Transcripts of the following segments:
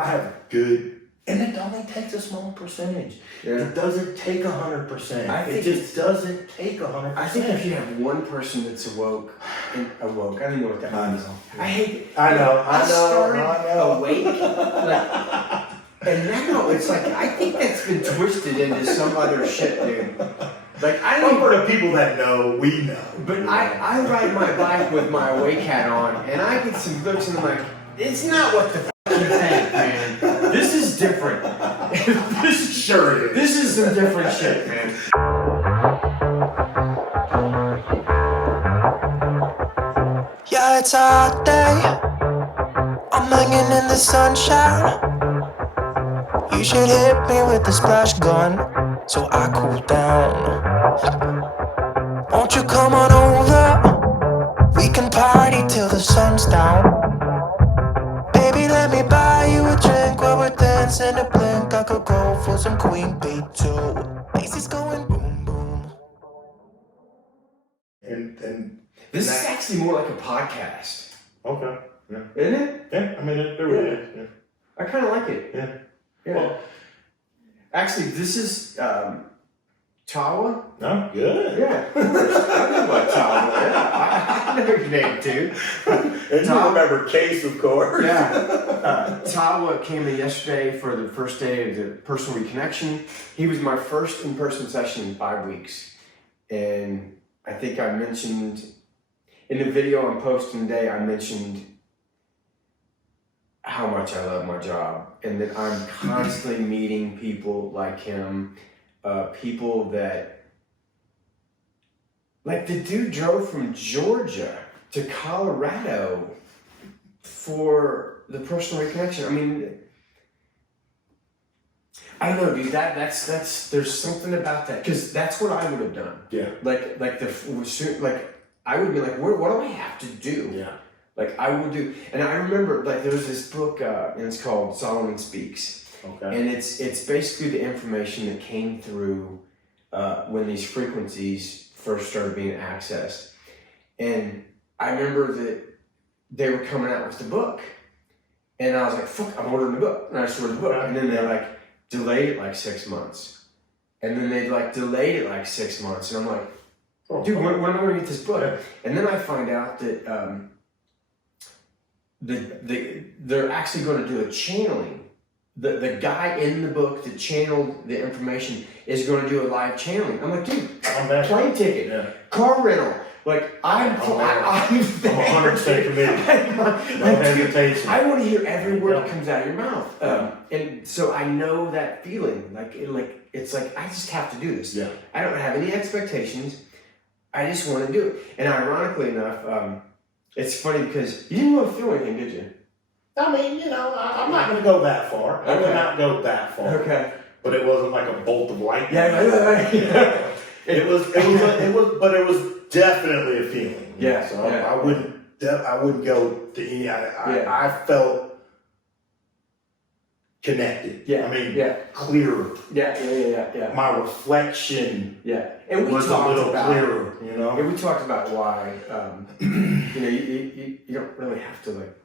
I have good, and it only takes a small percentage. Yeah. It doesn't take 100%. It just doesn't take 100%. I think if you have one person that's awoke, I don't know what that means. I hate it. I know. I started awake, and now it's like, I think that's been twisted into some other shit, dude. Like, I don't for the people that know, we know. But I ride my bike with my awake hat on, and I get some looks, and I'm like, it's not what the f*** you think, man. This is different. This sure is. This is some different shit, man. Yeah, it's a hot day. I'm hanging in the sunshine. You should hit me with the splash gun so I cool down. Won't you come on over? We can party till the sun's down. Baby, let me buy you a drink while we're dancing a blink. I could go for some Queen Bee too. Bass going boom boom. And this is actually more like a podcast. Okay. Yeah. Isn't it? Yeah. I mean, it really is. Yeah. I kind of like it. Yeah. Yeah. Well, actually, this is TAWA. No, good. Yeah. I know about TAWA. Yeah. I know your name too. And you remember Case, of course. Yeah. TAWA came in yesterday for the first day of the personal reconnection. He was my first in-person session in 5 weeks. And I think I mentioned, in the video I'm posting today, I mentioned how much I love my job and that I'm constantly meeting people like him, people that, like the dude drove from Georgia to Colorado for the personal reconnection. I mean, I don't know, dude, that's there's something about that, because that's what I would have done. Yeah. Like I would be like, what do I have to do? Yeah. Like I would do, and I remember like there was this book, and it's called Solomon Speaks. Okay. And it's basically the information that came through when these frequencies first started being accessed. And I remember that they were coming out with the book, and I was like, "Fuck, I'm ordering the book," and I just ordered the book. And then they like delayed it like 6 months, and then they like delayed it like 6 months, and I'm like, "Dude, when am I going to get this book?" And then I find out that they're actually going to do a channeling. The guy in the book that channeled the information is going to do a live channeling. I'm like, dude, plane ticket, car rental. Like, I'm 100% committed. No hesitation. I want to hear every word that comes out of your mouth. And so I know that feeling. It's like, I just have to do this. Yeah. I don't have any expectations. I just want to do it. And ironically enough, it's funny because you didn't want to feel anything, did you? I mean, I'm not going to go that far. I would not go that far. Okay. But it wasn't like a bolt of lightning. Yeah. It was definitely a feeling. Yeah. So I wouldn't go to any. I felt connected. Yeah. I mean, clearer. Yeah. My reflection. Yeah. And we was talked a little about clearer. And we talked about why. You don't really have to like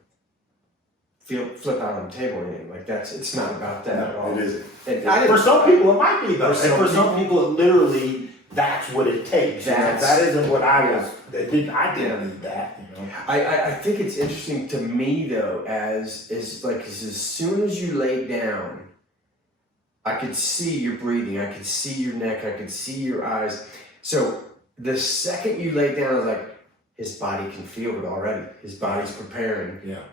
flip out on the table or anything. Like it's not about that at all. It isn't. For some people, it might be though. And for some people, it literally, that's what it takes. That isn't what I was. I didn't need that. I think it's interesting to me though, as soon as you lay down, I could see your breathing. I could see your neck. I could see your eyes. So the second you lay down, I was like, his body can feel it already. His body's preparing. Yeah.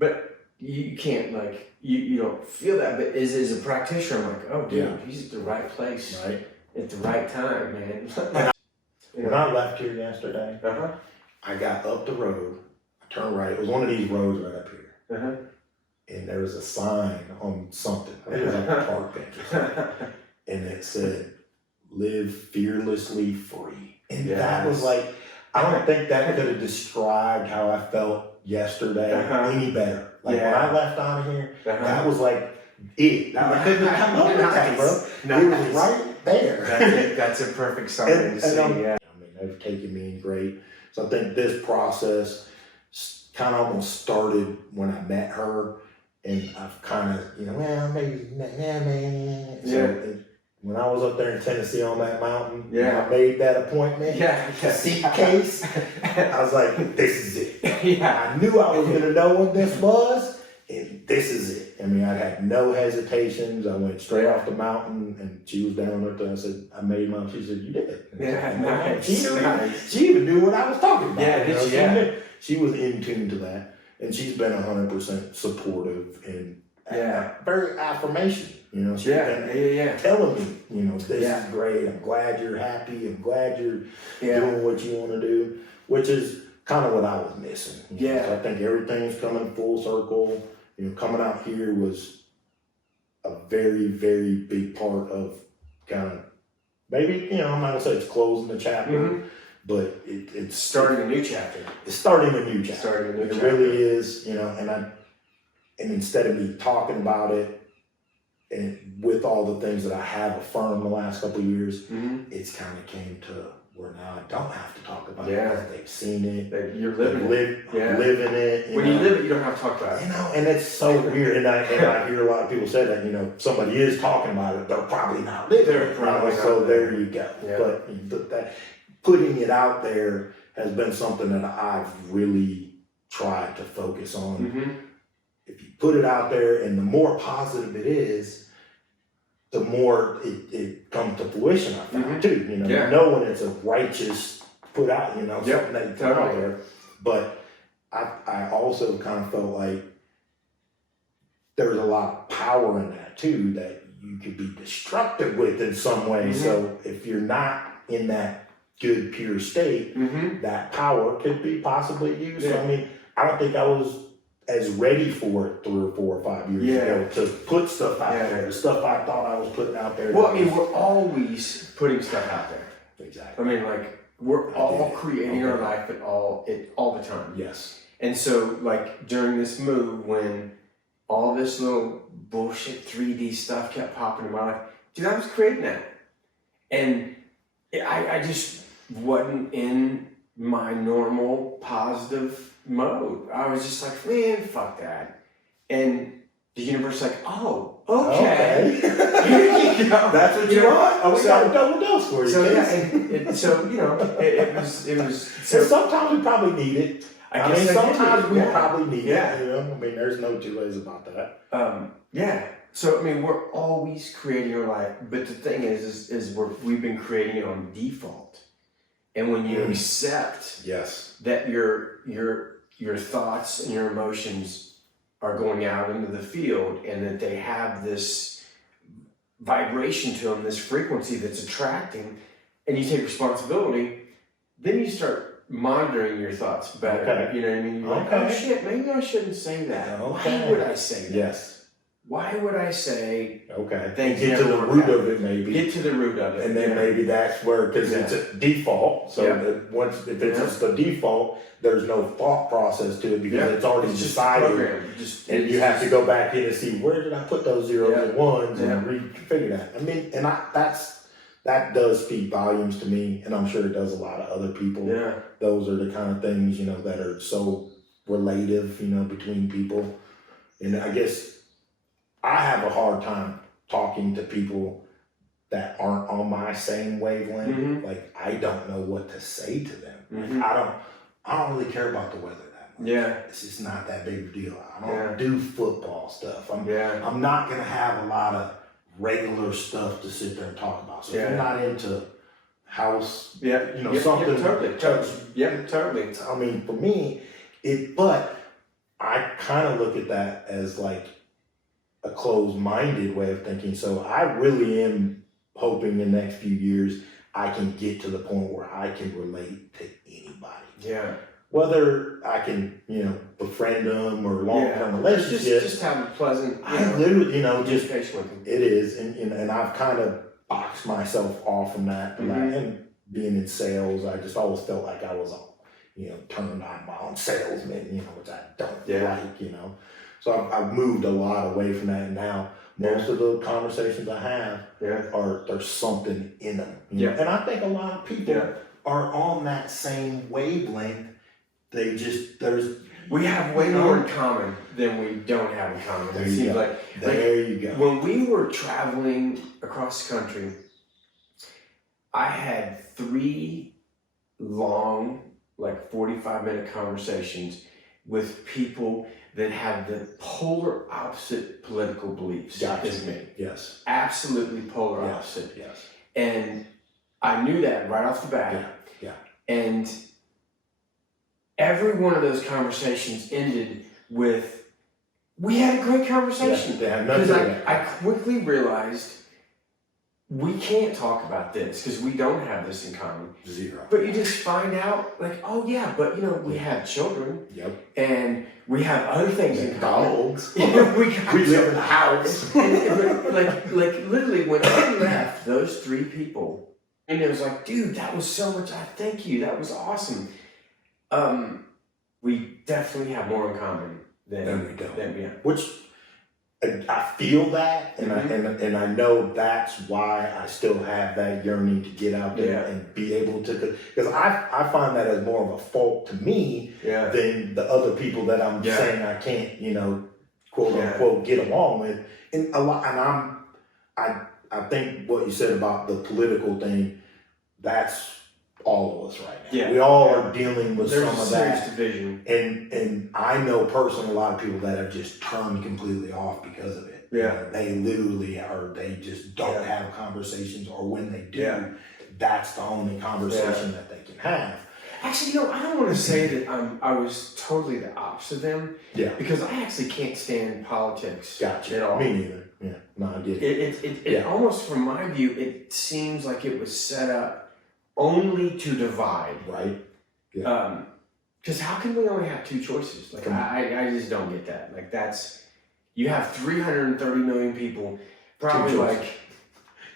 But you can't you don't feel that. But as a practitioner, I'm like, oh dude, he's at the right place, at the right time, man. When I left here yesterday, I got up the road. I turned right. It was one of these roads right up here, and there was a sign on something. It was like a park bench or something, and it said, "Live fearlessly free." And that was like, I don't think that could have described how I felt yesterday any better. Like when I left out of here, that was like it. I couldn't come up with that, bro. It was right there. That's a perfect summary to see. I mean, they've taken me in great. So I think this process kind of almost started when I met her, And I've kind of, well, maybe, man. So Yeah. when I was up there in Tennessee on that mountain, Yeah. I made that appointment. Yeah. To see the case. I was like, this is it. Yeah. I knew I was going to know what this was, and this is it. I mean, I had no hesitations. I went straight off the mountain, and she was down there. I said, I made mine. She said, you did. Yeah, nice. She even knew what I was talking about. Yeah, did she? Yeah. She was in tune to that, and she's been 100% supportive and very affirmation. She's been telling me, this is great. I'm glad you're happy. I'm glad you're doing what you want to do, which is kind of what I was missing. So I think everything's coming full circle. Coming out here was a very, very big part of kind of maybe, I'm not gonna say it's closing the chapter, but it's starting a new chapter. It's starting a new chapter. It chapter. really is, and instead of me talking about it, and with all the things that I have affirmed the last couple of years, it's kind of came to where now I don't have to talk about it because they've seen it. You're living it. Living it. When you live it, you don't have to talk about it. And it's so weird. And I hear a lot of people say that, somebody is talking about it, they're probably not living it. So there you go. Yeah. But that putting it out there has been something that I've really tried to focus on. If you put it out there and the more positive it is, the more it comes to fruition, I found too. When it's a righteous put out, something that you put out there. But I also kind of felt like there's a lot of power in that too that you could be destructive with in some way. So if you're not in that good, pure state, that power could be possibly used. So, I mean, I don't think I was as ready for it 3 or 4 or 5 years ago to put stuff out there, the stuff I thought I was putting out there. Well, I mean, we're always putting stuff out there. Exactly. I mean, like, we're all creating our life all the time. Yes. And so, like, during this move, when all this little bullshit 3D stuff kept popping in my life, dude, I was creating that. And I just wasn't in my normal positive mode. I was just like, man, fuck that. And the universe like, oh, okay. Here you go. That's what you want? Oh, we got a double dose for you. So it was. So sometimes we probably need it. I mean, sometimes we probably need it. I mean, there's no two ways about that. So I mean, we're always creating our life, but the thing is we've been creating it on default. And when you accept that your thoughts and your emotions are going out into the field and that they have this vibration to them, this frequency that's attracting, and you take responsibility, then you start monitoring your thoughts better. Okay. You know what I mean? You're like, oh shit, maybe I shouldn't say that. Okay. Why would I say that? Yes. Why would I say, thank you? Get to the root of it, maybe. Get to the root of it. And then maybe that's where, because it's a default. So that if it's just the default, there's no thought process to it because it's already decided. And you have to go back in and see, where did I put those zeros and ones and refigure that. I mean, and that does speak volumes to me, and I'm sure it does a lot of other people. Yeah. Those are the kind of things, that are so relative, between people. And I guess I have a hard time talking to people that aren't on my same wavelength. Like, I don't know what to say to them. Like, I don't really care about the weather that much. It's just not that big of a deal. I don't do football stuff. I'm not gonna have a lot of regular stuff to sit there and talk about. So if you're not into house, something. Totally. I mean, for me, but I kind of look at that as like a closed-minded way of thinking. So I really am hoping in the next few years I can get to the point where I can relate to anybody. Yeah. Whether I can, befriend them or long-term relationships. Just have a pleasant, I literally, just patient with them. It is, and I've kind of boxed myself off from that. And being in sales, I just always felt like I was turned on my own salesman, which I don't like, So I've moved a lot away from that, and now most of the conversations I have there's something in them. And I think a lot of people are on that same wavelength. They just We have way more in common than we don't have in common. There It you seems go. like There you go. when we were traveling across the country, I had 3 long, like 45-minute conversations with people that have the polar opposite political beliefs as me. Yes. Absolutely polar opposite. Yes. And I knew that right off the bat. Yeah. And every one of those conversations ended with, we had a great conversation. Yeah, Because I quickly realized we can't talk about this because we don't have this in common. Zero. But you just find out, like, oh yeah, but you know, we have children. Yep. And we have other things in common. Dogs. we live in a house. like literally when I left those 3 people, and it was like, dude, that was so much. Thank you. That was awesome. We definitely have more in common than we don't. yeah. Which I feel that, and Mm-hmm. I know that's why I still have that yearning to get out there and be able to, because I find that as more of a fault to me than the other people that I'm saying I can't, you know, quote unquote get along with, and a lot, and I think what you said about the political thing, that's all of us right now. Yeah. We all are dealing with There's some a of serious that. division. And I know personally a lot of people that have just turned completely off because of it. Yeah. You know, they literally are, they just don't have conversations, or when they do, that's the only conversation that they can have. Actually, you know, I don't want to say that I was totally the opposite of them. Yeah. Because I actually can't stand politics at all. Me neither. Yeah. No, I get it. It almost, from my view, it seems like it was set up only to divide. Right. Because how can we only have 2 choices? Like, I just don't get that. Like, that's, you have 330 million people, probably like.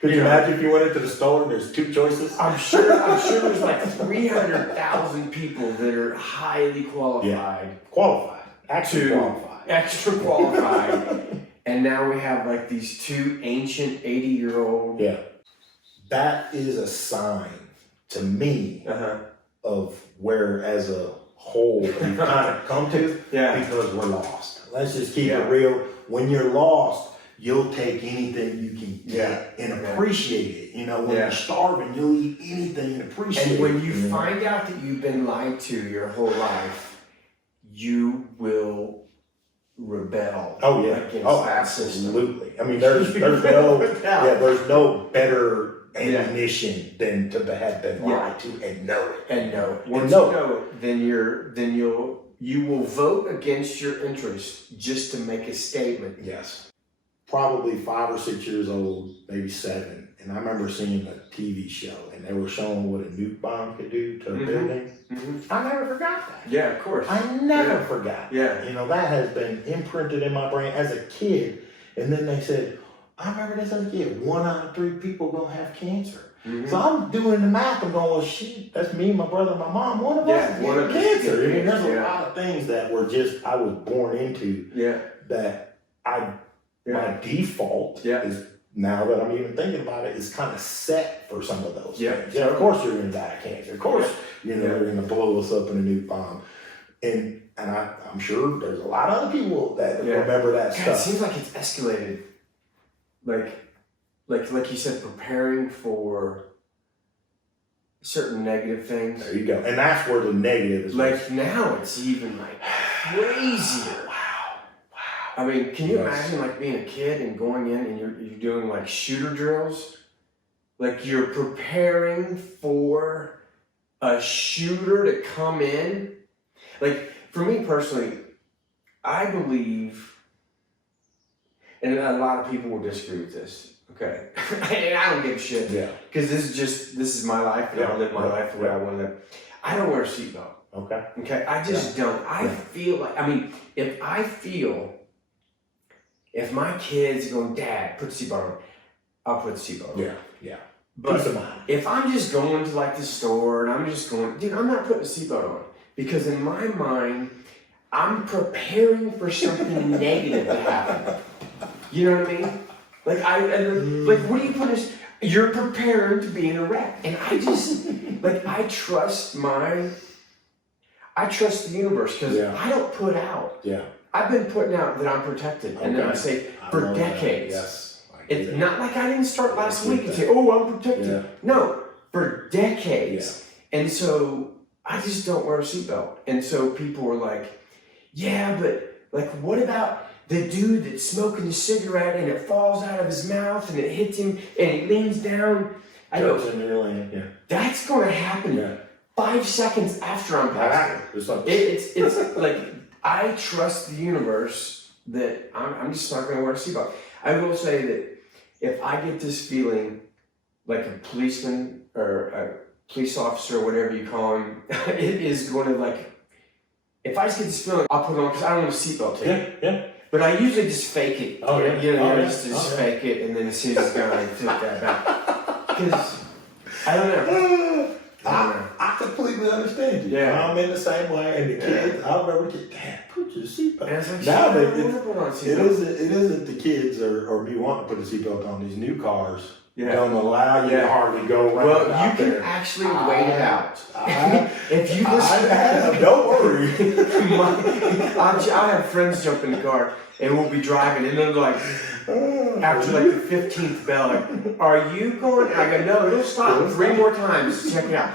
Could you imagine if you went into the store and there's 2 choices? I'm sure there's like 300,000 people that are highly qualified. Qualified. Actually qualified. Extra qualified. And now we have like these 2 ancient 80-year-old. Yeah. That is a sign to me of where, as a whole, we've kind of come to, because we're lost. Let's just keep it real. When you're lost, you'll take anything you can get and appreciate it. You know, when you're starving, you'll eat anything and appreciate it. And when you find out that you've been lied to your whole life, you will rebel. Oh yeah. Against Oh, that absolutely. system. I mean, there's no better ammunition than to have been lied to and know it. And know it. Once you know it, then you will vote against your interests just to make a statement. Yes. Probably 5 or 6 years old, maybe 7, and I remember seeing a TV show, and they were showing what a nuke bomb could do to a building. I never forgot that. Yeah, of course. I never forgot. Yeah. You know, that has been imprinted in my brain as a kid. And then they said, I remember this as a kid, 1 out of 3 people gonna have cancer. So I'm doing the math. I'm going, well, shit, that's me, my brother, my mom. One of us is getting cancer. I mean, there's a lot of things that were just, I was born into that my default is, now that I'm even thinking about it, is kind of set for some of those things. Yeah, of course you're going to die of cancer. Of course, you know, they're going to blow us up in a nuke bomb. And I'm sure there's a lot of other people that remember that stuff. It seems like it's escalated. Like you said, preparing for certain negative things. There you go. And that's where the negative is. Like now it's even like crazier. Wow. I mean, can you imagine like being a kid and going in and you're doing like shooter drills? Like you're preparing for a shooter to come in. Like for me personally, I believe, and a lot of people will disagree with this. Okay, and I don't give a shit. Yeah. Because this is my life, and I'll live my life the way I want to live. I don't wear a seatbelt. Okay. Okay. I just don't. I feel like, I mean, if my kids are going, Dad, put the seatbelt on, I'll put the seatbelt on. Yeah. Yeah. But if I'm just going to like the store and I'm just going, dude, I'm not putting a seatbelt on, because in my mind, I'm preparing for something negative to happen. You know what I mean? Like what do you put as? You're preparing to be in a wreck, and I just I I trust the universe because I don't put out. Yeah. I've been putting out that I'm protected, and then I say for decades. Yes. It's not like I didn't start last week and say, "Oh, I'm protected." Yeah. No, for decades, and so I just don't wear a seatbelt. And so people were like, "Yeah, but like, what about the dude that's smoking a cigarette and it falls out of his mouth and it hits him and he leans down?" I go, "That's going to happen 5 seconds after I'm passing." It's like I trust the universe that I'm just not going to wear a seatbelt. I will say that if I get this feeling like a policeman or a police officer, whatever you call him, it is going to like, if I just get this feeling, I'll put it on because I don't want a seatbelt tape. Yeah. But I usually just fake it. Just fake it, and then as soon as it's gone, I flip that back. Because I don't know. I completely understand you. Yeah. I'm in the same way, and the kids, I remember Dad, put your seatbelt. Like, now it isn't the kids or me wanting to put the seatbelt on. These new cars don't allow you to hardly go around. Well, you can actually wait it out. If you listen, don't worry. I'll have friends jump in the car and we'll be driving, and they're like, after like the 15th bell, like, "Are you going?" And I go, "No, it'll stop 3 more times. Check it out."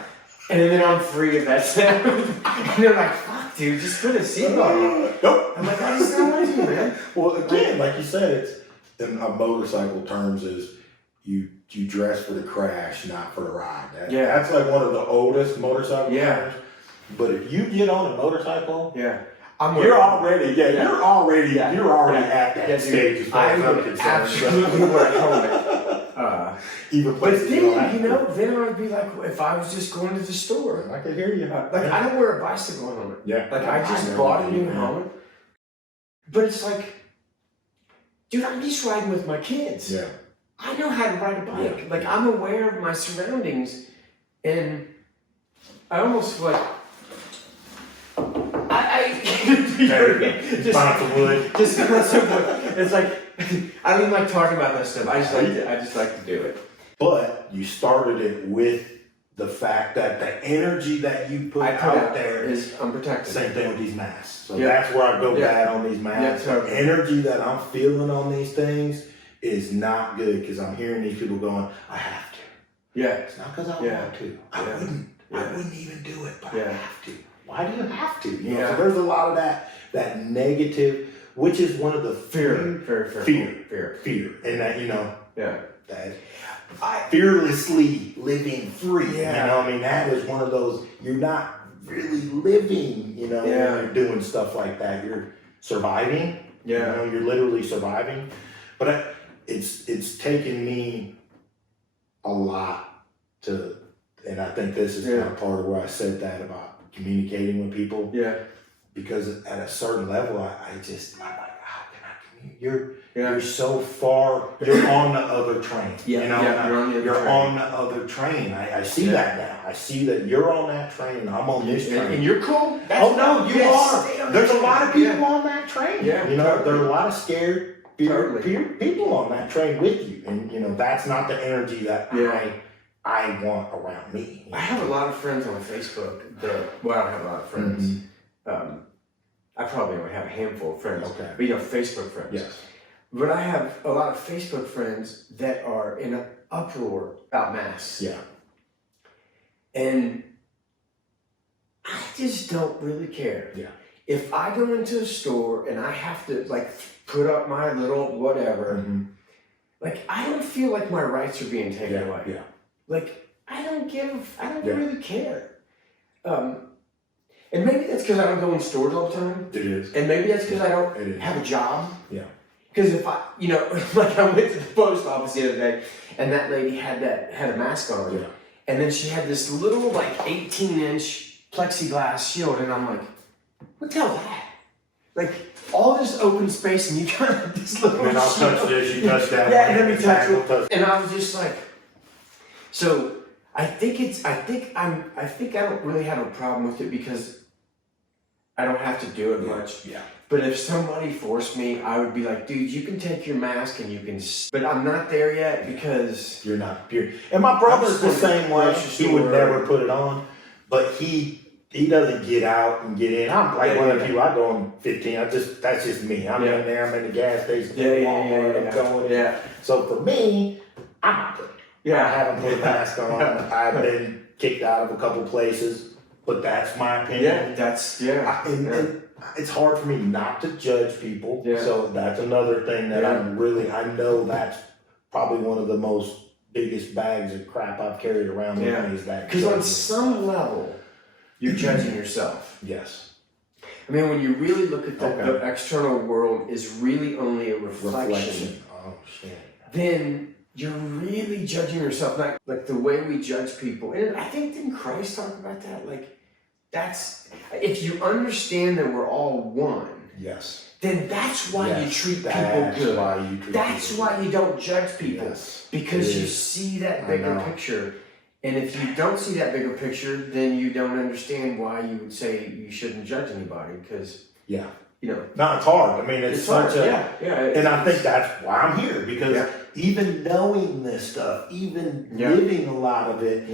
And then I'm free of that sound. And they're like, "Fuck, dude, just put a seatbelt on." Nope. I'm like, "I just don't want to, man." Well, again, like you said, it's in a motorcycle terms is you dress for the crash, not for the ride. That's like one of the oldest motorcycle terms. But if you get on a motorcycle, you're already at that stage as far as I'm concerned. Absolutely wear a helmet. But then, then I'd be like, if I was just going to the store. I can hear you. Like, I don't wear a bicycle helmet. Yeah. Like, I just bought a new helmet. But it's like, dude, I'm just riding with my kids. Yeah. I know how to ride a bike. Yeah. Like, I'm aware of my surroundings. And I almost feel like, find some wood. Just find some wood. It's like, I don't even like talking about that stuff. I just like to do it. But you started it with the fact that the energy that you put out there is unprotected. Same thing with these masks. So that's where I go bad on these masks. The energy that I'm feeling on these things is not good because I'm hearing these people going, "I have to." Yeah. It's not because I want to. I wouldn't even do it, but I have to. Why do you have to? You know, so there's a lot of that negative, which is one of the fear. And that, that fearlessly living free. Yeah. You know, I mean, that is one of those, you're not really living, when you're doing stuff like that. You're surviving. Yeah. You're literally surviving. But it's taken me a lot to, and I think this is kind of part of where I said that about communicating with people. Yeah. Because at a certain level, I'm like, how can I communicate? You're so far, you're on the other train. You're on the other train. I see that now. I see that you're on that train and I'm on this train. And you're cool? You are. There's a lot of people on that train. Yeah. There are a lot of scared people on that train with you. And, that's not the energy that I want around me. I have a lot of friends on Facebook I don't have a lot of friends. Mm-hmm. I probably only have a handful of friends. Okay. But Facebook friends. Yes. But I have a lot of Facebook friends that are in an uproar about masks. Yeah. And I just don't really care. Yeah. If I go into a store and I have to put up my little whatever, I don't feel like my rights are being taken away. Yeah. I don't really care. And maybe that's because I don't go in stores all the time. It is. And maybe that's because I don't have a job. Yeah. Because if I, I went to the post office the other day and that lady had a mask on. Yeah. And then she had this little 18-inch plexiglass shield and I'm like, what the hell is that? All this open space and you got this little And I'll touch this, you touch that. Yeah, let me touch it. And I was just like, so I think I don't really have a problem with it because I don't have to do it much. Yeah. But if somebody forced me, I would be like, dude, you can take your mask and you can, but I'm not there yet because you're not pure. And my brother's the same way. He would never put it on, but he he doesn't get out and get in. I'm like one of the people, I go on 15, that's just me. I'm in there, I'm in the gas station, I'm going. Yeah. So for me, I'm not good. I haven't put a mask on. I've been kicked out of a couple places, but that's my opinion. And it's hard for me not to judge people. So that's another thing that I know that's probably one of the most biggest bags of crap I've carried around with me is that. Because on some level, you're judging yourself. Yes. I mean, when you really look at the external world is really only a reflection. Oh, shit. Then you're really judging yourself. Like the way we judge people. And I think, didn't Christ talk about that? Like, that's, if you understand that we're all one. Yes. Then that's why you treat people good. That's why you don't judge people. Yes. Because you see that bigger picture. And if you don't see that bigger picture, then you don't understand why you would say you shouldn't judge anybody. Because, you know. No, it's hard. I mean, it's such hard. And I think that's why I'm here. Because even knowing this stuff, even living a lot of it,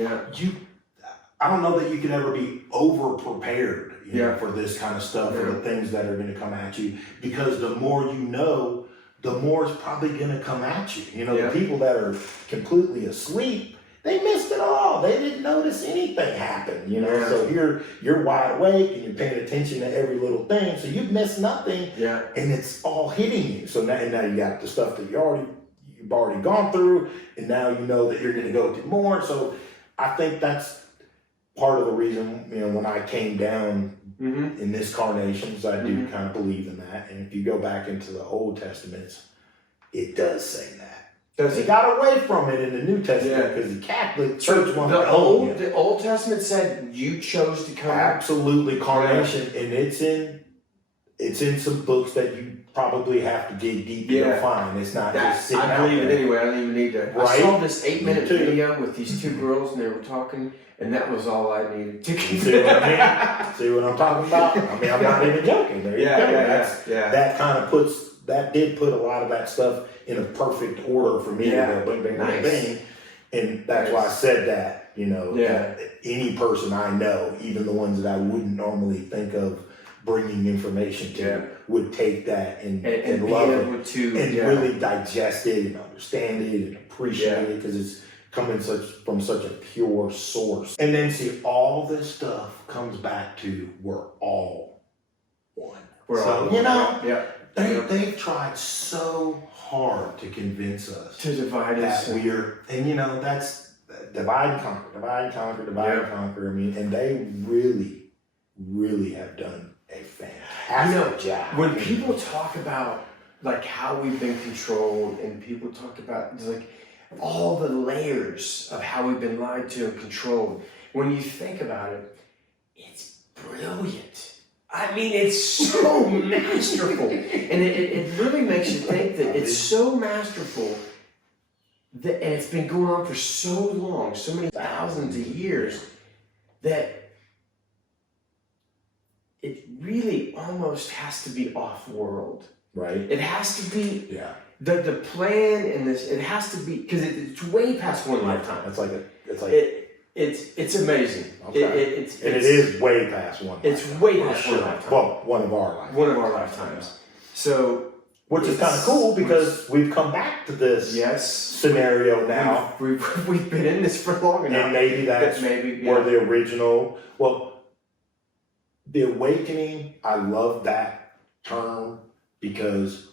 I don't know that you can ever be over prepared for this kind of stuff, for the things that are going to come at you. Because the more you know, the more it's probably going to come at you. You know, the people that are completely asleep, they missed it all. They didn't notice anything happen, you know. So you're wide awake and you're paying attention to every little thing. So you've missed nothing, and it's all hitting you. So now you got the stuff that you've already gone through, and now you know that you're going to go through more. So I think that's part of the reason, you know, when I came down in this carnation, so I do kind of believe in that. And if you go back into the Old Testaments, it does say that. They got away from it in the New Testament because the Catholic Church wanted to own it. The Old Testament said you chose to come. Absolutely, carnation, and it's in some books that you probably have to dig deep to find. It's not just sitting I out believe there. it anyway. I don't even need to. Right? I saw this 8-minute video with these two girls, and they were talking, and that was all I needed to see what I mean? See what I'm talking about? I mean, I'm not even joking. There you go. That kind of that did put a lot of that stuff in a perfect order for me to go bing, bing, bing, bing. And that's why I said that, you know, that any person I know, even the ones that I wouldn't normally think of bringing information to, would take that and love it and really digest it and understand it and appreciate it because it's coming from such a pure source. And then see, all this stuff comes back to we're all one. They've tried so hard to convince us to divide us. And you know, that's divide and conquer. I mean, and they really, really have done a fantastic job. When people talk about like how we've been controlled, and people talk about like all the layers of how we've been lied to and controlled, when you think about it, it's brilliant. I mean, it's so masterful. And it really makes you think that it's so masterful and it's been going on for so long, so many thousands of years, that it really almost has to be off-world. Right. It has to be the plan in this, it has to be, because it's way past one lifetime. It's amazing. Okay. It is way past one. It's way past one lifetime. Well, one of our lifetimes. One of our lifetimes. So, which is kind of cool because we've come back to this scenario now. We've been in this for long enough. And maybe that's where the original. Well, the awakening. I love that term because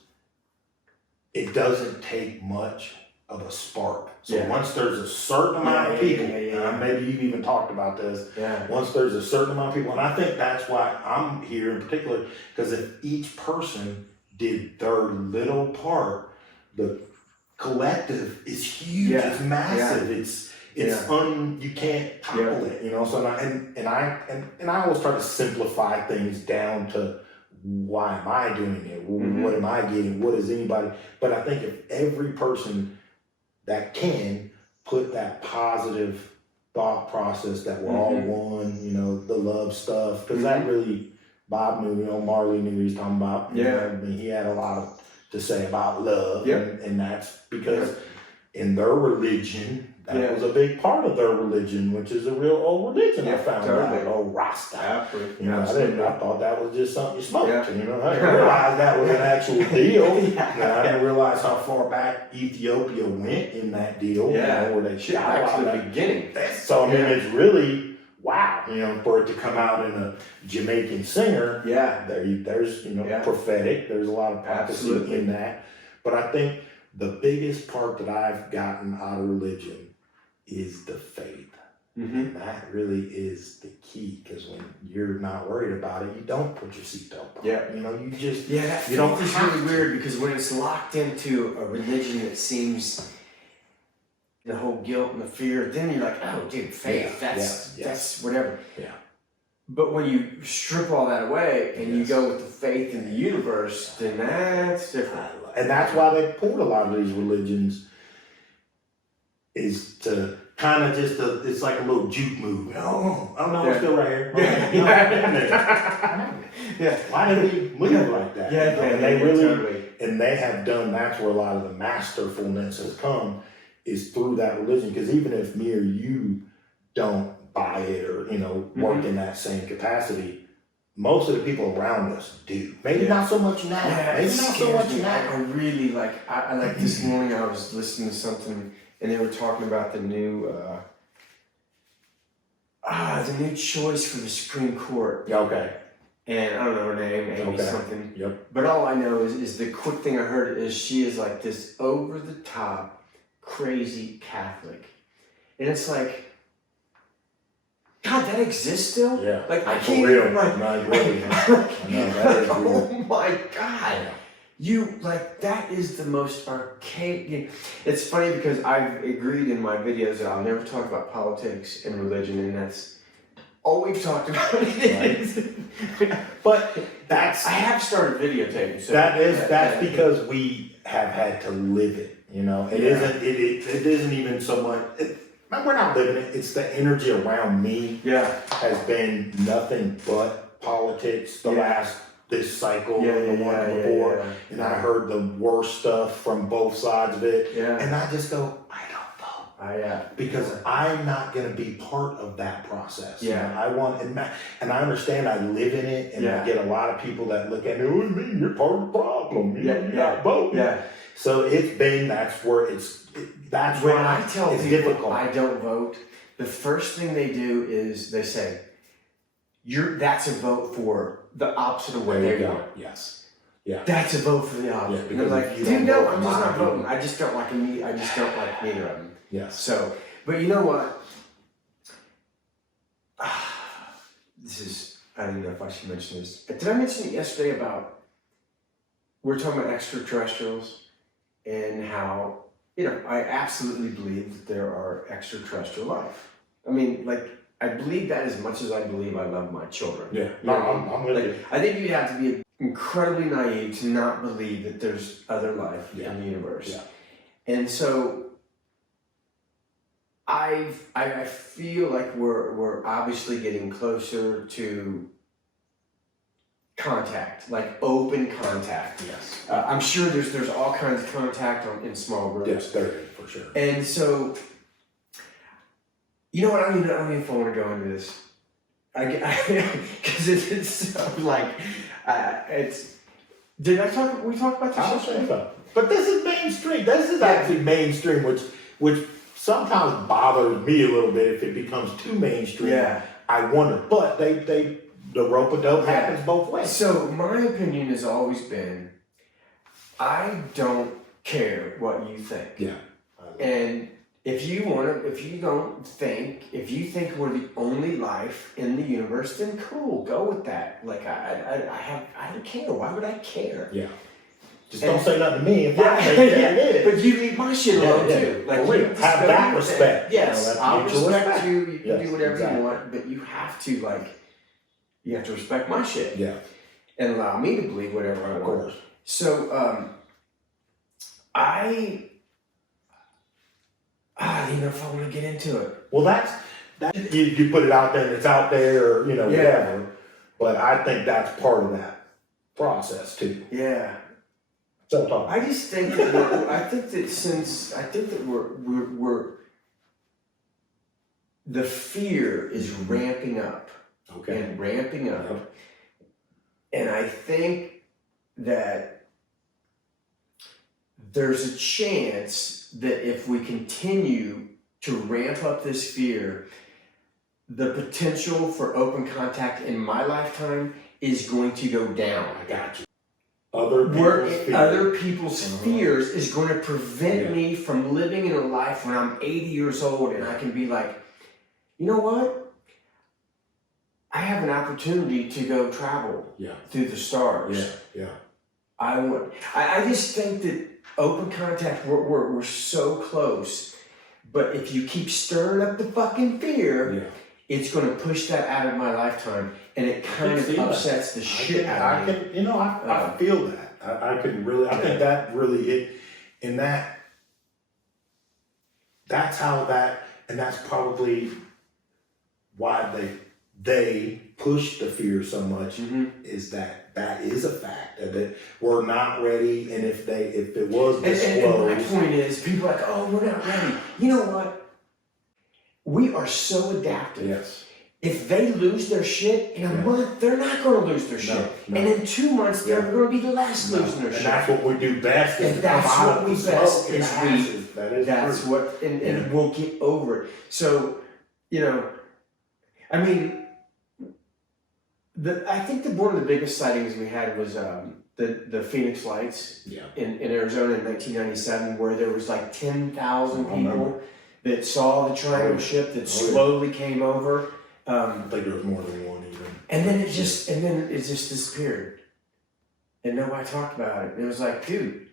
it doesn't take much of a spark. So once there's a certain amount of people, maybe you've even talked about this, once there's a certain amount of people, and I think that's why I'm here in particular, because if each person did their little part, the collective is huge, it's massive, it's you can't topple it, you know. So I always try to simplify things down to why am I doing it? What am I getting? What is anybody? But I think if every person that can put that positive thought process that we're all one, you know, the love stuff, because that really, Bob knew, you know, Marley knew what he was talking about. You know, I mean, he had a lot to say about love, and that's because in their religion, That was a big part of their religion, which is a real old religion. I found totally. out, old Rasta. Absolutely. You know, I thought that was just something you smoked. Yeah. You know, I didn't realize that was an actual deal. Yeah. You know, I didn't realize how far back Ethiopia went in that deal. Yeah. You know, where they Shit, shot a back lot to the of that. beginning. So I mean, it's really wow. You know, for it to come out in a Jamaican singer. Yeah. There's prophetic. There's a lot of prophecy in that. But I think the biggest part that I've gotten out of religion is the faith. Mm-hmm. And that really is the key, because when you're not worried about it, you don't put your seatbelt on. Yeah. You know, you just that you don't faith is have really to. weird, because when it's locked into a religion that seems the whole guilt and the fear, then you're like, oh dude, faith, that's whatever. Yeah. But when you strip all that away and you go with the faith in the universe, then that's different. And that's why they pulled a lot of these religions, is to kind of just it's like a little juke move. Oh no, we're still right here. Yeah. Why do we move like that? Yeah, You know, and they really totally. and they have done. That's where a lot of the masterfulness has come, is through that religion. Because even if me or you don't buy it or work in that same capacity, most of the people around us do. Maybe not so much now. Maybe not so much now. I really I like this morning I was listening to something and they were talking about the new choice for the Supreme Court. Okay. And I don't know her name, Amy something. Yep. But all I know is the quick thing I heard is she is like this over the top crazy Catholic. And it's like, God, that exists still? Yeah. Like I For can't real. even like Not really. I know, that is oh weird. my God. You like that is the most archaic. It's funny because I've agreed in my videos that I'll never talk about politics and religion, and that's all we've talked about. But that's I have started videotaping. So that's because we have had to live it. You know, it isn't even so much. We're not living it. It's the energy around me. Yeah. Has been nothing but politics this cycle and the one before. Yeah. And I heard the worst stuff from both sides of it. Yeah. And I just go, I don't know. Because I'm not going to be part of that process. Yeah. You know, I want, and I understand I live in it, and I get a lot of people that look at me, what do you mean? You're part of the problem. You're not voting. Yeah. So that's where that's when why I tell it's people difficult. I don't vote, the first thing they do is they say, that's a vote for the opposite of what they want. Yes. Yeah. That's a vote for the opposite. Yeah, and they're like, you dude, don't no, vote I'm for just my not voting. people. I just don't like neither of them. Yes. So, but you know what? I don't know if I should mention this. Did I mention it yesterday about, we're talking about extraterrestrials and how, I absolutely believe that there are extraterrestrial life. I mean, I believe that as much as I believe I love my children. Yeah. No, I'm with you. I think you'd have to be incredibly naive to not believe that there's other life in the universe. Yeah. And so I feel like we're obviously getting closer to contact, like open contact. Yes. I'm sure there's all kinds of contact in small groups. Yes, there is, for sure. And so, you know what? I don't even know if I want to go into this. Because it's so it's. We talked about I don't this think yesterday? so. But this is mainstream. This is actually mainstream, which sometimes bothers me a little bit if it becomes too mainstream. Yeah. I wonder. But the rope-a-dope happens both ways. So my opinion has always been, I don't care what you think. Yeah. And if you think we're the only life in the universe, then cool, go with that. Like I don't care. Why would I care? Yeah. Just don't say nothing to me if I think that it is. But you leave my shit alone too. Like For real. you just Have go that do your respect. thing. Yes, You know, I'll that's mutual respect respect. you. You can Yes, do whatever exactly. you want, but you have to respect my shit. Yeah. And allow me to believe whatever I want. Of course. So I don't even know if I want to get into it. Well, that's you put it out there and it's out there, or whatever. But I think that's part of that process too. Yeah. So talk. I just think that we're the fear is ramping up and ramping up. Yep. And I think that there's a chance that if we continue to ramp up this fear, the potential for open contact in my lifetime is going to go down. I got you. Other people's fears is going to prevent me from living in a life when I'm 80 years old and I can be like, you know what? I have an opportunity to go travel through the stars. I just think that open contact, we're so close, but if you keep stirring up the fucking fear, it's going to push that out of my lifetime, and it kind of upsets the shit out of me. I feel that. I can really, I think that really hit, and that's how that, and that's probably why they push the fear so much, is that is a fact that we're not ready, and if it was disclosed. And my point is, people are like, oh, we're not ready. You know what? We are so adaptive. Yes. If they lose their shit in a month, they're not going to lose their shit. And in 2 months, they're going to be less losing their shit. And that's what we do best. And that's what we best is that's what, and we'll get over it. So, you know, I mean, I think that one of the biggest sightings we had was the Phoenix Lights in Arizona in 1997, where there was like 10,000 people that saw the triangle ship that slowly came over. I think there was more than one even. And then it just disappeared. And nobody talked about it. And it was like, dude,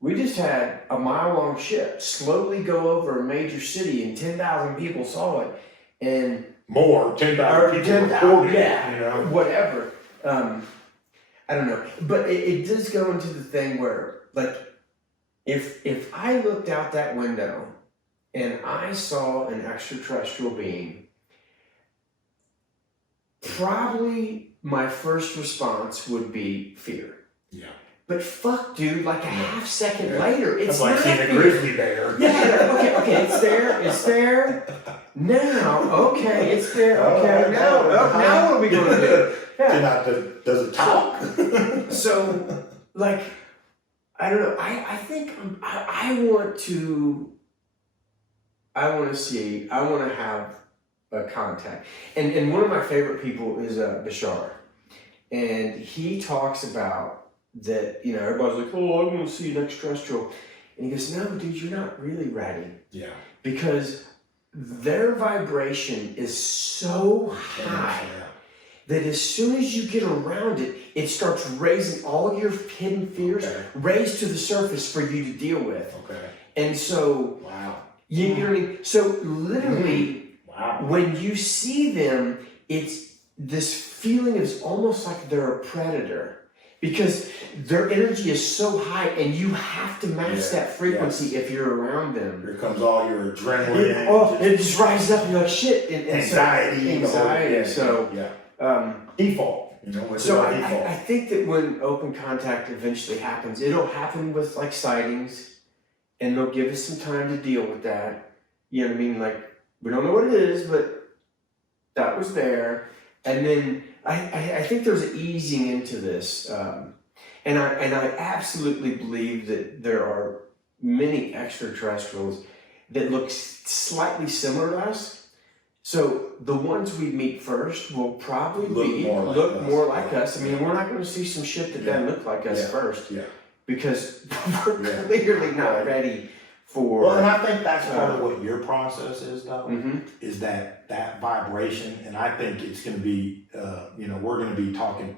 we just had a mile-long ship slowly go over a major city and 10,000 people saw it. And more, 10,000 people recorded it, you know? Whatever. I don't know. But it does go into the thing where, like, if I looked out that window and I saw an extraterrestrial being, probably my first response would be fear. Yeah. But fuck, dude, like a half second later, it's like seeing a grizzly bear. Yeah, okay, it's there. Now, okay, it's there. Okay, now what are we going to do? Yeah. Does it talk? So, like, I don't know. I think I want to have a contact. And one of my favorite people is Bashar. And he talks about that, you know, everybody's like, oh, I want to see an extraterrestrial. And he goes, no, dude, you're not really ready. Yeah. Because their vibration is so high that as soon as you get around it, it starts raising all of your hidden fears, raised to the surface for you to deal with. Okay. And so, you know what I mean? So literally, when you see them, it's this feeling is almost like they're a predator. Because their energy is so high, and you have to match that frequency if you're around them. Here comes all your adrenaline. It just rises up, and you're like, shit. And anxiety. So, default. You know, so I think that when open contact eventually happens, it'll happen with like sightings, and they'll give us some time to deal with that. You know what I mean? Like, we don't know what it is, but that was there. And then I think there's an easing into this. And I absolutely believe that there are many extraterrestrials that look slightly similar to us. So the ones we meet first will probably look more like us. I mean, we're not going to see some shit that doesn't look like us first. Yeah. Because we're clearly not ready for... Well, and I think that's part of what your process is, though, is that vibration. And I think it's going to be, you know, we're going to be talking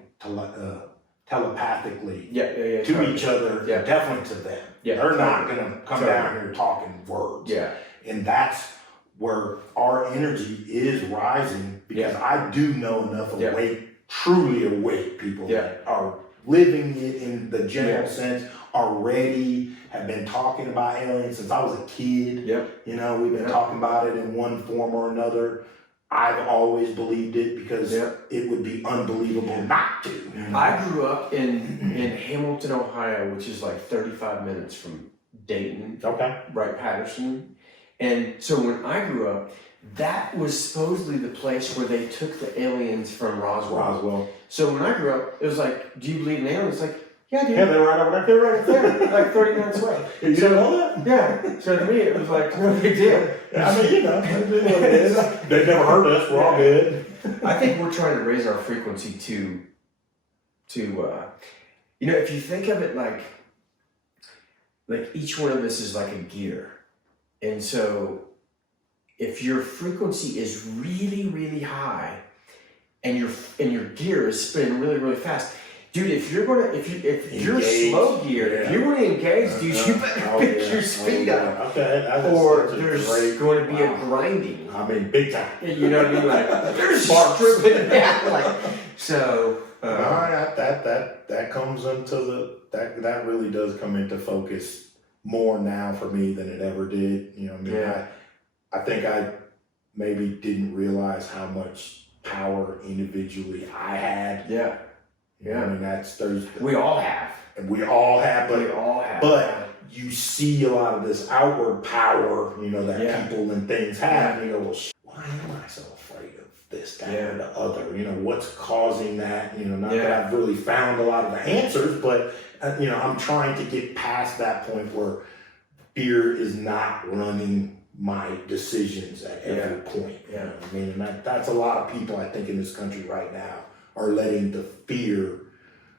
telepathically to each other, definitely to them. Yeah, they're not going to come down here talking words. Yeah. And that's where our energy is rising, because I do know enough truly awake people that are living it in the general sense, already have been talking about aliens since I was a kid. Yep. You know, we've been talking about it in one form or another. I've always believed it because it would be unbelievable not to. You know? I grew up in Hamilton, Ohio, which is like 35 minutes from Dayton. Okay. Right, Patterson. And so when I grew up, that was supposedly the place where they took the aliens from Roswell. So when I grew up, it was like, do you believe in aliens? It's like, yeah, dude. Yeah, they're right over there. They're right up there, like 30 minutes away. You didn't know that? Yeah. So to me, it was like, no big deal. I mean, you know, it is what it is. They've never hurt us. We're all good. I think we're trying to raise our frequency to you know, if you think of it like each one of us is like a gear. And so if your frequency is really, really high and your gear is spinning really, really fast, dude, if you're slow gear, if you want to engage, dude, you better pick your speed up. Okay, or there's going to be a grinding. I mean, big time. You know what I mean? Like there's stripping down. Like so. All right, that comes into that really does come into focus more now for me than it ever did. You know what I mean? Yeah. I think I maybe didn't realize how much power individually I had. Yeah. You know, I mean, we all have. And we all have, but you see a lot of this outward power, you know, that people and things have. And you go, well, why am I so afraid of this, that, or the other? You know, what's causing that? You know, not that I've really found a lot of the answers, but, you know, I'm trying to get past that point where fear is not running my decisions at every point. You know what I mean? And that's a lot of people, I think, in this country right now are letting the fear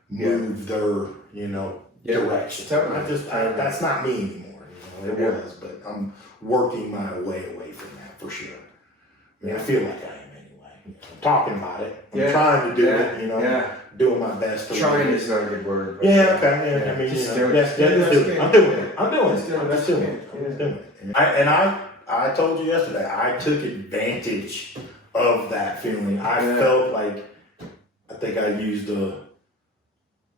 move their, you know, direction. That's not me anymore. You know, it was, but I'm working my way away from that for sure. I mean, I feel like I am anyway. I'm talking about it. I'm trying to do it. You know, doing my best. Trying is not a good word. I mean, just do it. I'm doing it. I told you yesterday, I took advantage of that feeling. I felt like, I think I used the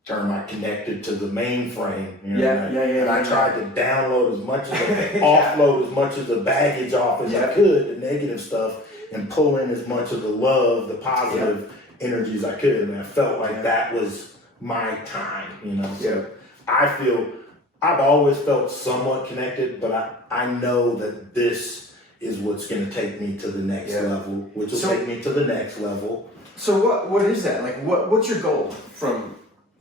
term, I connected to the mainframe. You know, and I tried to download as much offload as much of the baggage off as I could, the negative stuff, and pull in as much of the love, the positive energy as I could. And I felt like that was my time, you know. So I've always felt somewhat connected, but I know that this is what's going to take me to the next level, which will take me to the next level. So what is that? Like what's your goal from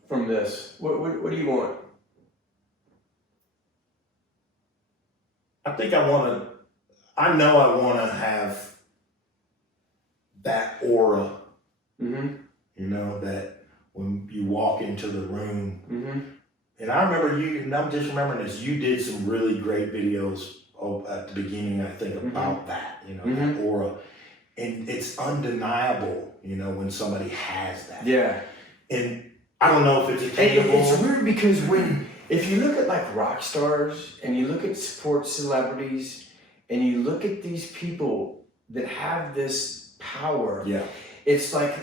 this? What do you want? I think I want to have that aura. Mm-hmm. You know, that when you walk into the room, and I remember and I'm just remembering this, you did some really great videos at the beginning, I think, about that, you know, that aura. And it's undeniable, you know, when somebody has that. Yeah. And I don't know if it's attainable. It's weird because if you look at like rock stars and you look at sports celebrities and you look at these people that have this power, it's like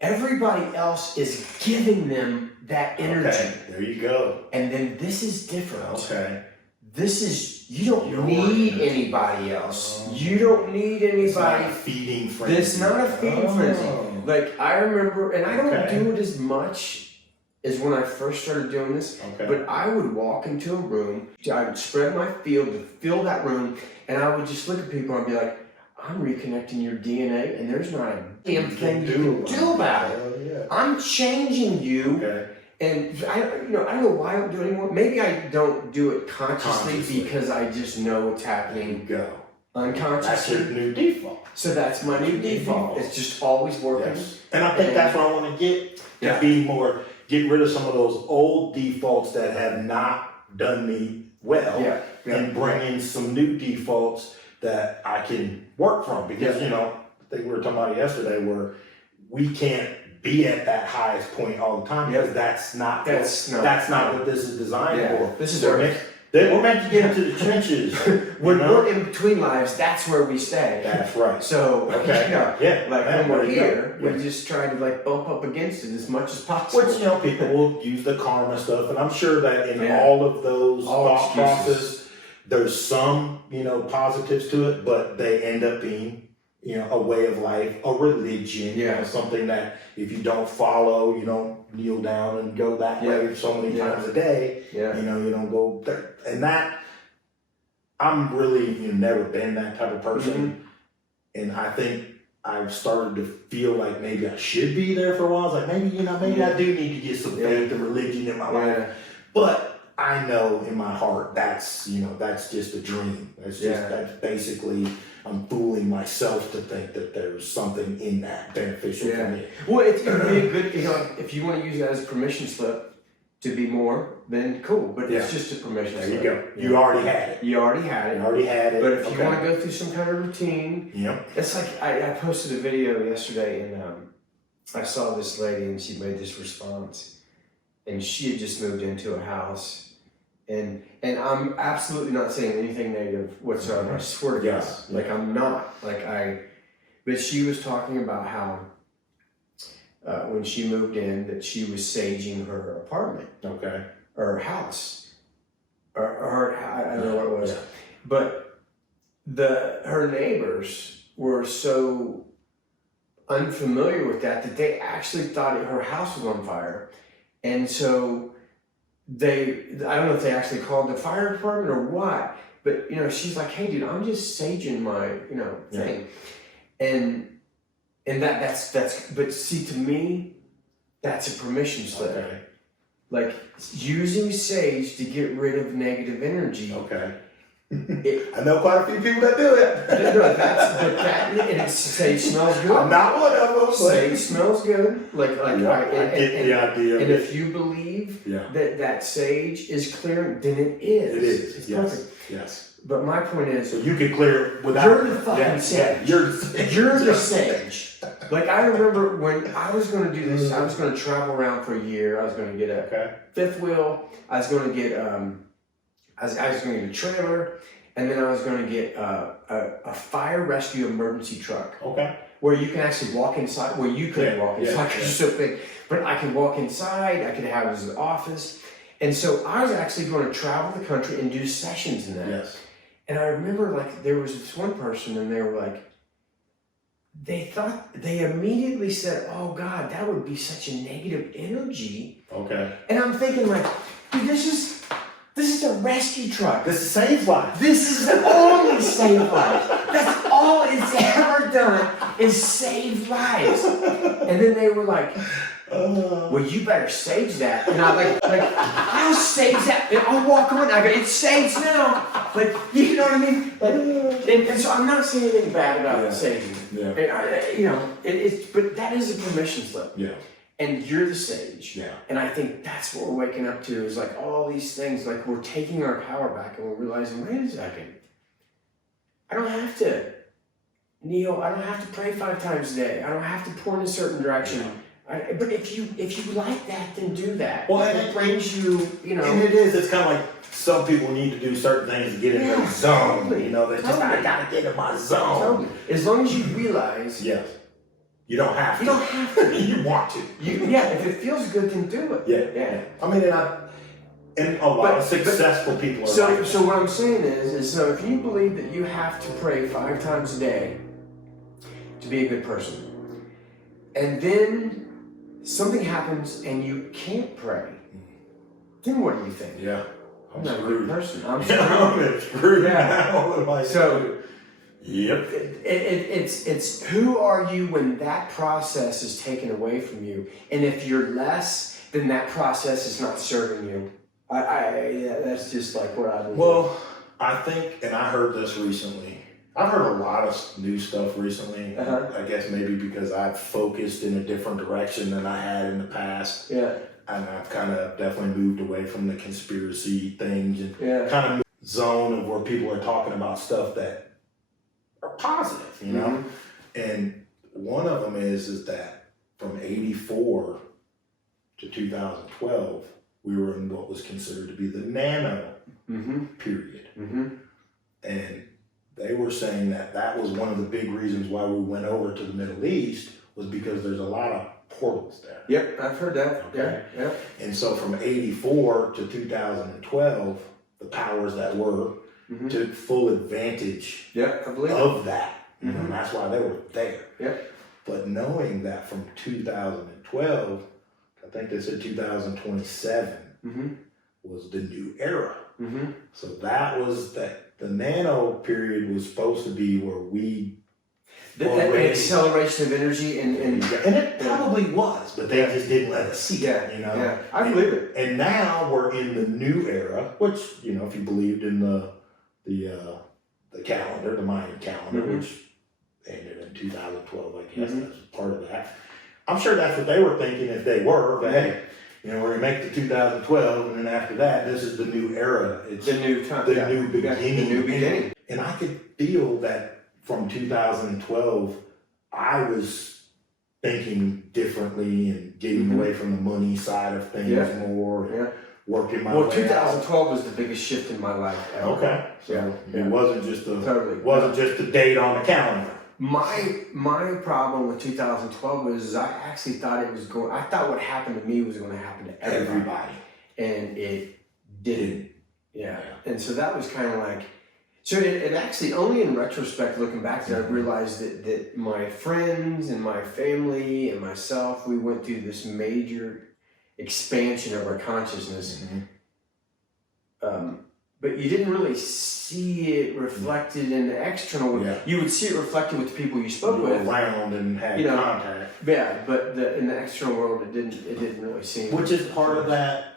everybody else is giving them that energy. Okay, there you go. And then this is different. Okay. This is, you don't need anybody else. You don't need anybody. It's not a feeding frenzy. It's not a feeding frenzy. Like I remember, and I don't do it as much as when I first started doing this, but I would walk into a room, I would spread my field to fill that room, and I would just look at people and be like, I'm reconnecting your DNA, and there's not a damn thing you can do about it. I'm changing you. And I don't know why I don't do it anymore. Maybe I don't do it consciously because I just know what's happening. Unconsciously. That's your new default. So that's my new default. It's just always working. And I think that's what I want to get. To be more, get rid of some of those old defaults that have not done me well. And bring in some new defaults that I can work from. Because, you know, I think we were talking about it yesterday where we can't be at that highest point all the time because that's not what this is designed for. This is our we're meant to get into the trenches. When we're in between lives, that's where we stay. That's right. So when we're here, we just try to like bump up against it as much as possible. Which, you know, people will use the karma stuff, and I'm sure that in all of those thought processes, there's some, you know, positives to it, but they end up being, you know, a way of life, a religion, you know, something that if you don't follow, you don't kneel down and go that way so many times a day, you know, you don't go there. And that, I'm really, never been that type of person. And I think I've started to feel like maybe I should be there for a while. I was like, maybe I do need to get some faith and religion in my life. But I know in my heart that's just a dream. That's basically I'm fooling myself to think that there's something in that beneficial for me. Well, it would be a good, if you want to use that as a permission slip to be more, then cool. But it's just a permission slip. There you go. You already had it. You already had it. But if you want to go through some kind of routine, it's like I posted a video yesterday, and I saw this lady, and she made this response, and she had just moved into a house. And I'm absolutely not saying anything negative whatsoever. I swear to God. Like I'm not. But she was talking about how when she moved in that she was saging her apartment. Okay. Or house. Or I don't know what it was. Yeah. But her neighbors were so unfamiliar with that they actually thought her house was on fire. And so I don't know if they actually called the fire department or what, but she's like, hey dude, I'm just saging my, thing. And that's but see, to me, that's a permission slip. Okay. Like using sage to get rid of negative energy. Okay. I know quite a few people that do it. Sage smells good. I'm not one of them. Sage smells good. I get the idea. And if you believe that sage is clearing, then it is. It is. It's perfect. Yes. But my point is, so you can clear it without. You're the fucking sage. You're the sage. Like I remember when I was going to do this, I was going to travel around for a year. I was going to get a fifth wheel. I was going to get I was going to get a trailer, and then I was going to get a fire rescue emergency truck. Okay. Where you can actually walk inside. Well, you couldn't walk inside because you're so big, but I could walk inside. I could have it as an office, and so I was actually going to travel the country and do sessions in that. Yes. And I remember there was this one person, and they were like, they immediately said, "Oh God, that would be such a negative energy." Okay. And I'm thinking dude, this is a rescue truck. This saves lives. This is only save lives. That's all it's ever done is save lives. And then they were like, well, you better sage that. And I'm like, I'll sage that. And I'll walk on. I go, it's saged now. You know what I mean? And so I'm not saying anything bad about saging. Yeah. But that is a permission slip. Yeah. And you're the sage. Yeah. And I think that's what we're waking up to is all these things, we're taking our power back and we're realizing, wait a second. I don't have to kneel. I don't have to pray 5 times a day. I don't have to point in a certain direction. But if you like that, then do that. Well, it brings you, And it's kind of like some people need to do certain things to get in their zone. Totally. I gotta get in my zone. Totally. As long as you realize. Yes. You don't have to. You don't have to. You want to. If it feels good, then do it. Yeah. I mean, and a lot of successful people are like that. So what I'm saying is so if you believe that you have to pray 5 times a day to be a good person, and then something happens and you can't pray, then what do you think? Yeah. I'm not a good person. I'm screwed. Yeah. So. Yep. It's who are you when that process is taken away from you, and if you're less, then that process is not serving you. That's just what I believe. Well, I think, and I heard this recently. I've heard a lot of new stuff recently. I guess maybe because I've focused in a different direction than I had in the past. Yeah. And I've kind of definitely moved away from the conspiracy things and kind of zone of where people are talking about stuff that are positive, And one of them is that from 84 to 2012, we were in what was considered to be the nano period. And they were saying that was one of the big reasons why we went over to the Middle East was because there's a lot of portals there. Yep, I've heard that. Okay. Yeah. And so from 84 to 2012, the powers that were took full advantage of that. And that's why they were there. Yeah. But knowing that from 2012, I think they said 2027 was the new era. So that was the nano period was supposed to be where An acceleration of energy and it probably was, but they just didn't let us see it, you know? Yeah, I believe it. And now we're in the new era, which, you know, if you believed in the calendar, the Mayan calendar, which ended in 2012, I guess, that's part of that. I'm sure that's what they were thinking if they were, but hey, you know, we're gonna make the 2012, and then after that, this is the new era. It's the new time, the new beginning. The new beginning. And I could feel that from 2012, I was thinking differently and getting away from the money side of things more, and working my way out. 2012 was the biggest shift in my life ever. Okay, so it wasn't just a date on the calendar. My problem with 2012 was I actually thought I thought what happened to me was going to happen to everybody. And it didn't. Yeah. And so that was kind of like, so it actually, only in retrospect, looking back to it, I realized that my friends and my family and myself, we went through this major expansion of our consciousness. But you didn't really see it reflected in the external world. Yeah. You would see it reflected with the people you spoke with. Around and had contact. Yeah, but in the external world, it didn't really seem. Which is part of that,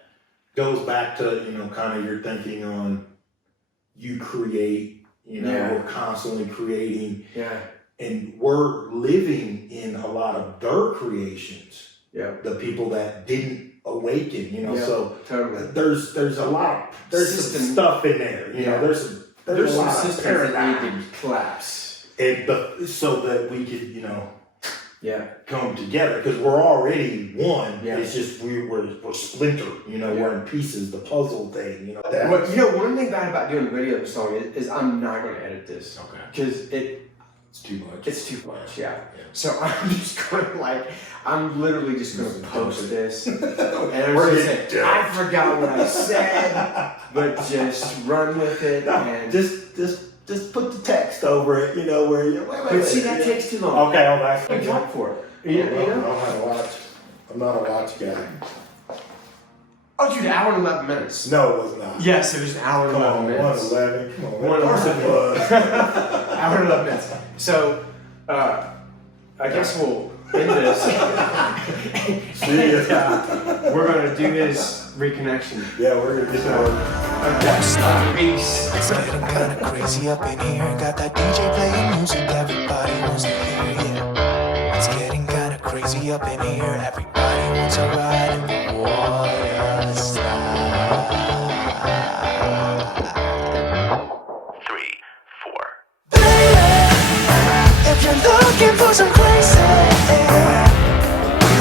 goes back to, you know, kind of your thinking on you create, you know, we're constantly creating. Yeah. And we're living in a lot of their creations. Yeah. The people that didn't awaken, you know, so totally. There's a lot, there's some stuff in there, you know, there's a lot some of paradigms that need to collapse, so that we could, you know, come together, because we're already one. It's just we're splintered, you know, we're in pieces, the puzzle thing, you know. One thing bad about doing a video of the song is I'm not going to edit this, because it's too much. It's too much, yeah. So I'm just going to I'm literally just going to post this. And I'm just saying, I forgot what I said, but just run with it. And just put the text over it, you know, where you But see, that takes too long. Okay, I'll back. You talk for it. You know? I'm not a watch guy. Oh, dude, an hour and 11 minutes. No, it was not. Yes, it was an hour and 11 minutes. 1:11. Come on, of course it was. Hour and 11 minutes. So, I guess we'll end this. See ya. We're going to do his reconnection. Yeah, we're going to do that. Peace. It's getting kinda crazy up in here. Got that DJ playing music everybody wants to hear. Yeah, it's getting kinda crazy up in here. Everybody wants to ride in the water slide. 3, 4. If you're looking for some crazy,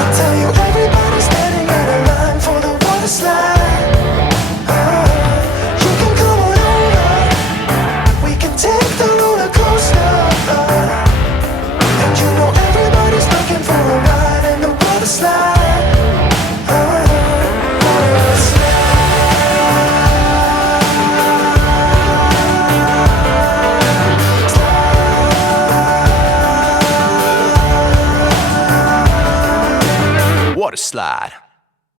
I'll tell you everybody's standing in a line for the water slide. You can come on over, we can take the roller coaster. And you know everybody's looking for a ride in the water slide. Water slide.